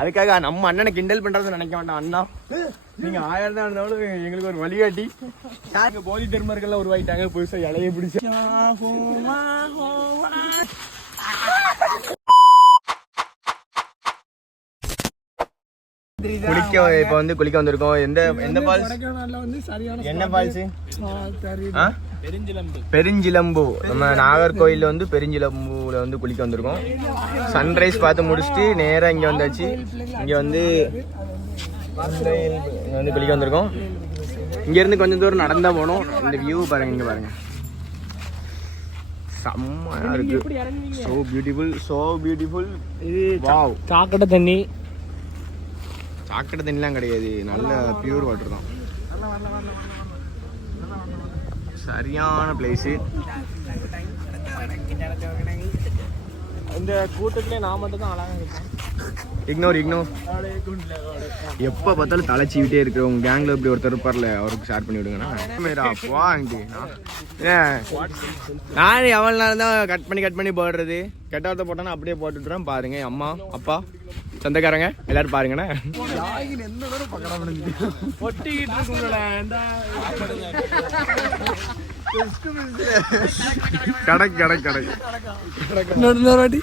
அதுக்காக நம்ம அண்ணனை கிண்டல் பண்றது நினைக்க வேண்டாம் அண்ணா. நீங்க ஆயிரம் தான் இருந்தாலும் எங்களுக்கு ஒரு வழிகாட்டி. இங்க போதி தர்மர்கள் உருவாயிட்டாங்க? புதுசா இலைய பிடிச்சு. குளிக்க இப்ப வந்து குளிக்க வந்திருக்கோம். எந்த எந்த ஃபால்ஸ் என்ன ஃபால்ஸ் பெருஞ்சிலம்பு. நம்ம நாகர்கோயில்ல வந்து பெருஞ்சிலம்புல வந்து குளிக்க வந்திருக்கோம். சன்ரைஸ் பார்த்து முடிச்சுட்டு நேரா இங்க வந்தாச்சு. இங்க வந்து இங்க வந்து குளிக்க வந்திருக்கோம். இங்க இருந்து கொஞ்சம் தூரம் நடந்தா போனோம். இந்த வியூ பாருங்க இங்க பாருங்க. செம்மையா இருக்கு. சோ பியூட்டிஃபுல் சோ பியூட்டிஃபுல் இது வாவ் சாக்கடை தண்ணி. சாக்கடை தண்ணிலாம் கிடையாது. நல்ல பியூர் வாட்டர் தான். சரியான பிளேஸு இந்த கூட்டத்திலே நான் மட்டும் தான் அழகா இருக்கேன். இக்னோர் இக்னோர் எப்போ பார்த்தாலும் தலைச்சிக்கிட்டே இருக்கு உங்க கேங்ல இப்படி ஒருத்தர் இருப்பார்ல அவருக்கு ஷேர் பண்ணி விடுங்கண்ணா. நான் எவ்வளோ நேரம் தான் கட் பண்ணி கட் பண்ணி போடுறது? கெட்ட வார்த்தை போட்டோன்னா அப்படியே போட்டுட்டுறேன் பாருங்க அம்மா அப்பா சொந்தக்காரங்க எல்லாரும் பாருங்கண்ணே. ஒட்டிக்கிட்டு இருக்குங்களே கடை கடை கடை இன்னொரு வாட்டி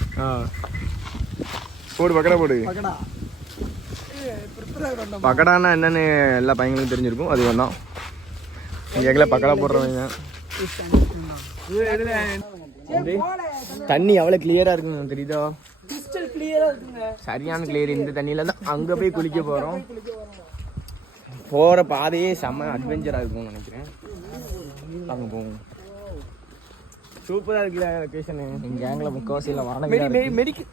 போடு பக்கடா போடு. பக்கடான்னா என்னன்னு எல்லா பையங்களுக்கும் தெரிஞ்சிருக்கும். அது இங்க எங்களை பக்கடா போடுறவங்க? தண்ணி எவ்வளவு கிளியரா இருக்குங்க தெரியுதா? சரியான கிளியர் இந்த தண்ணியில தான் அங்க போய் குளிக்க போறோம். போற பாதையே செம்ம அட்வென்ச்சரா இருக்கும்னு நினைக்கிறேன். அங்க போவோம் சூப்பரா இருக்குல்ல லொகேஷன் எங்க கேங்ல முக்கவாசியில வாடகை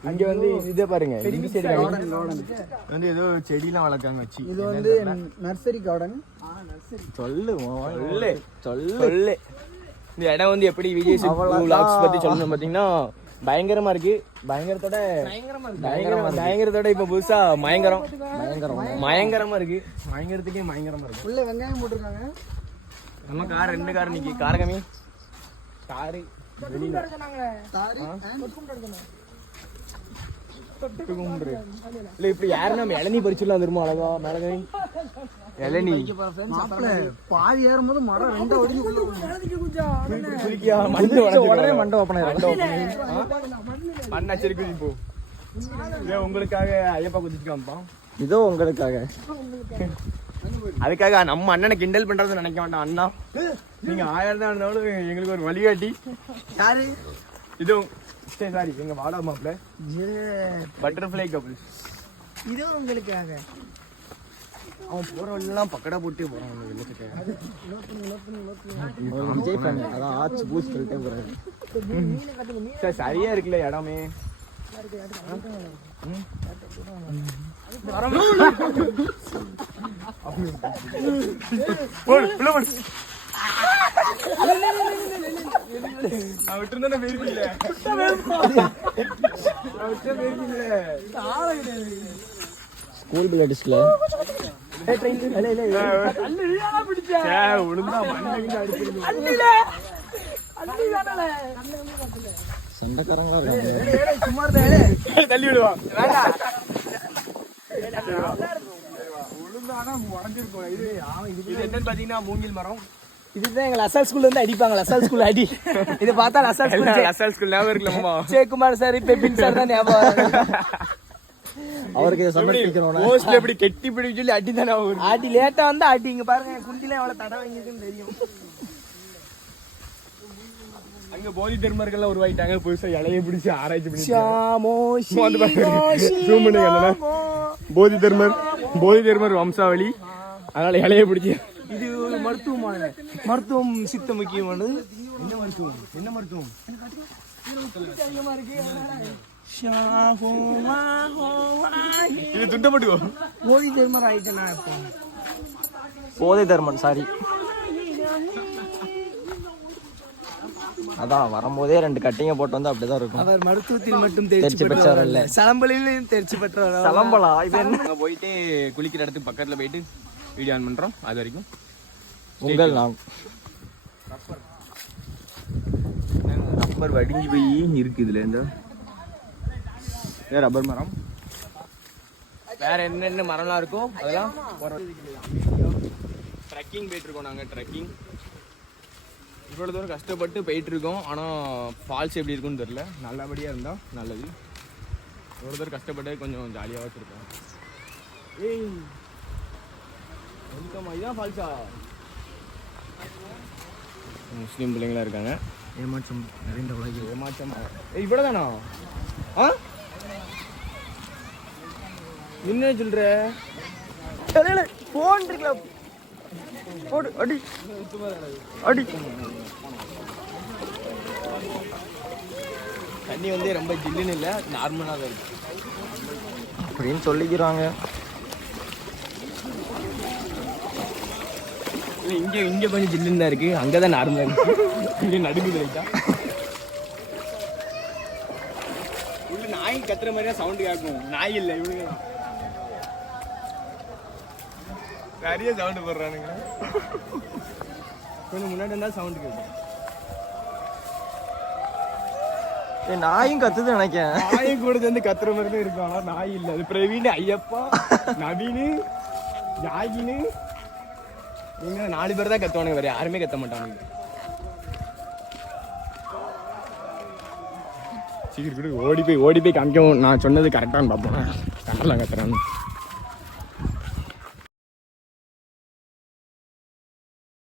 இங்க வந்து இதை பாருங்க. இந்த side வந்து ஏதோ செடிலாம் வளர்க்காங்க வச்சு. இது வந்து நர்சரி கார்டன் சொல்லு சொல்லு. சொல்லு. சொல்லு. இந்த இடம் வந்து எப்படி விஜய் vlogs பத்தி சொல்லணும் பாத்தீங்கன்னா பயங்கரமா இருக்கு. பயங்கரத்தோட பயங்கரமா பயங்கரத்தோட இப்ப புதுசா மயங்கரம். பயங்கரம் பயங்கரமா இருக்கு. பயங்கரத்துக்கே பயங்கரமா இருக்கு. உள்ள வெங்காயம் போட்டிருக்காங்க. நம்ம கார் ரெண்டு கார் நிக்கி. கார் கம்மி. காரு வெளியில. தாரி கும்பிடு. இல்ல இப்படி யாரும் நம்ம இளநீ பறிச்சுலாம் வந்துருமோ அழகா? மிளகை இளநீ. பாதி ஏறும்போது மரம் ரெண்டா ஒடிஞ்சு மண்டு உடனே மண்டை ஓப்பன் மண்ணா சரி குதி போ. இதோ உங்களுக்காக ஐயப்பா குதிச்சு காமிப்பான் இதோ உங்களுக்காக. அதுக்காக நம்ம அண்ணனை கிண்டல் பண்றது நினைக்க வேண்டாம் அண்ணா. நீங்க ஆயிரம் தான் இருந்தாலும் எங்களுக்கு ஒரு வழிகாட்டி. யாரு? இது சரி சாரி எங்க வாடா மாப்பிள்ள. பட்டர்ஃப்ளை கபிள் இது உங்களுக்காக. அவன் போற வழியெல்லாம் பக்கடா போட்டு போறான் விஜய் ஃபேன் அதான் ஆச்சு பூஸ் சொல்லிட்டே போறாரு. சார் சரியா இருக்குல்ல இடமே. போடு, ஸ்கூல் சண்டைக்காரங்களா இருக்காங்க. தள்ளி விடுவான் விழுந்தானா உடஞ்சிருக்கும் இது அவன் இது என்னன்னு பாத்தீங்கன்னா மூங்கில் மரம். இதுதான் எங்க லசால் ஸ்கூல்ல இருந்து அடிப்பாங்க லசால் ஸ்கூல் அடி. இது பார்த்தா லசால் ஸ்கூல் அசால் ஸ்கூல் ஞாபகம் இருக்குல்லம்மா ஜெயக்குமார் சார் பெபின் சார் தான் ஞாபகம். அவருக்கு போஸ்ட்ல எப்படி கெட்டி பிடிக்க சொல்லி அடி தானே ஆடி லேட்டா வந்து ஆடி இங்க பாருங்க குண்டில எவ்வளவு தடை வாங்கியிருக்குன்னு தெரியும். அங்க போதி தர்மர்கள் உருவாயிட்டாங்க. புதுசா இலைய பிடிச்சு ஆராய்ச்சி பண்ணி. போதி தர்மர் போதி தர்மர் வம்சாவளி. அதனால இலைய பிடிச்சி. இது ஒரு மருத்துவமான மருத்துவம் சித்த முக்கியமானது. என்ன மருத்துவம்? என்ன மருத்துவம்? இது துண்டப்பட்டுக்கோ. போதி தர்மர் ஆயிட்டேன் நான் இப்போ? போதை தர்மன் சாரி அதான் வரும்போதே ரெண்டு கட்டிங்க போட்டு வந்து அப்படிதான் இருக்கும். அவர் மருத்துவத்தில் மட்டும் தேர்ச்சி பெற்றவர் அல்ல. சலம்பலிலும் தேர்ச்சி பெற்றவர் சலம்பலா இது என்ன? நாங்க போயிட்டு குளிக்கிற இடத்துக்கு பக்கத்துல போயிட்டு வீடியோ ஆன் பண்றோம். அது வரைக்கும் உங்கள் நாம் ரப்பர் வடிஞ்சு போய் இருக்கு இதுல இந்த. ரப்பர் மரம். வேற என்னென்ன மரம்லாம் இருக்கோ அதெல்லாம் ட்ரெக்கிங் போயிட்டு இருக்கோம் நாங்கள் ட்ரெக்கிங் இவ்வளோ தூரம் கஷ்டப்பட்டு போயிட்டு இருக்கோம் ஆனால் ஃபால்ஸ் எப்படி இருக்குன்னு தெரியல. நல்லபடியாக இருந்தால் நல்லது. இவ்வளோ தூரம் கஷ்டப்பட்டு கொஞ்சம் ஜாலியாக வச்சுருக்கோம். ஏய் வெல்கம் இதுதான் ஃபால்ஸா முஸ்லீம் பிள்ளைங்களா இருக்காங்க. ஏமாற்றம் நிறைந்த உலகில். ஏமாற்றமா? ஏய் இவ்வளோ தானா ஆ? என்ன சொல்ற? போன் இருக்குல்ல. போடு அடி அடி தண்ணி வந்து ரொம்ப ஜில்லுன்னு இல்லை நார்மலாக தான் இருக்கு. அப்படின்னு சொல்லிக்கிறாங்க. இங்கே இங்கே கொஞ்சம் ஜில்லுன்னு தான் இருக்கு. அங்கே தான் நார்மலாக இருக்கு. இங்கே நடுங்குது லைட்டா. உள்ள நாய் கத்துற மாதிரி தான் சவுண்டு கேட்கும் நாய் இல்லை இவனுங்க தான். நிறைய சவுண்டு போடுறானுங்க. கொஞ்சம் முன்னாடி இருந்தால் சவுண்டு கேட்கும் ஏ நாயும் கத்துது நினைக்கேன் நாயை கூட சேர்ந்து கத்துற மாதிரி தான் இருக்கும். ஆனால் நாய் இல்லை. அது பிரவீன் ஐயப்பா நவீனு யாகினு. இவங்க நாலு பேர் தான் கத்துவானுங்க. வேற யாருமே கத்த மாட்டானுங்க. சீக்கிரம் கூட ஓடி போய் ஓடி போய் காமிக்கவும். நான் சொன்னது கரெக்டானு பார்ப்போம். கண்டலாம் கத்துறான்னு